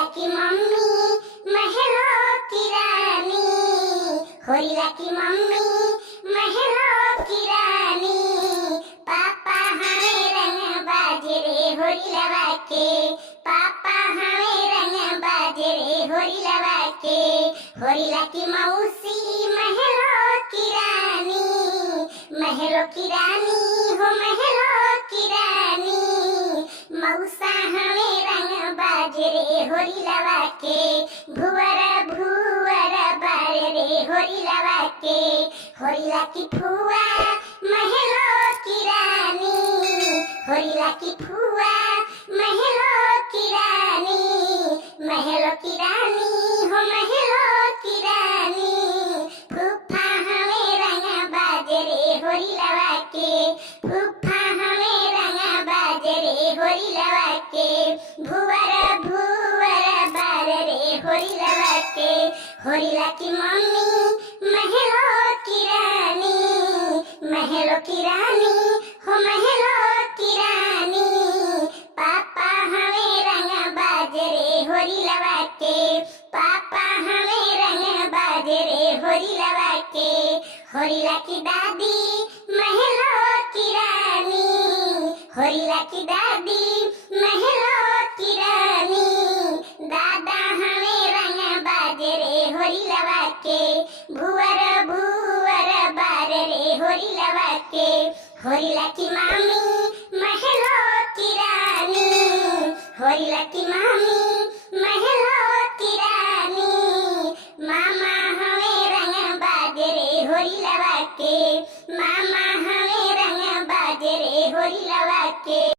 होरिला की मम्मी महलों की रानी, होरिला की मम्मी महलों की रानी। पापा हमें रंग बाजरे होरिला के, पापा हमें रंग बाजरे होरिला के। होरिला की मौसी महलों की रानी, महलों की रानी हो महलों की रानी। मौसा हमें रंग बाजरे होरिला के, भुवर भुवर बाजरे होरिला के। होरिला की फुआ महलों की रानी, होरिला की फुआ महलों की रानी। महलों की रानी हो महलों की रानी। फूफा हमें रंग बाजरे होरिला के, फूफा हमें रंग बाजरे होरिला के। भुवर भुवर बाजरे होरिला के। होरिला की मम्मी महलों की रानी, महलों की रानी हो महलों की रानी। पापा हमें रंग बाजरे होरिला के, पापा हमें रंग बाजरे होरिला के। होरिला की दादी महलों की रानी, होरिला की दादी महलों की रानी। दादा हमें रंग बाजरे होरिला के, भुवर भुवर बाजरे होरिला के। होरिला की मामी महलों की रानी, होरिला की मामी महलों की रानी। मामा हमें रंग बाजरे होरिला के, मामा हमें रंग बाजरे होरिला के।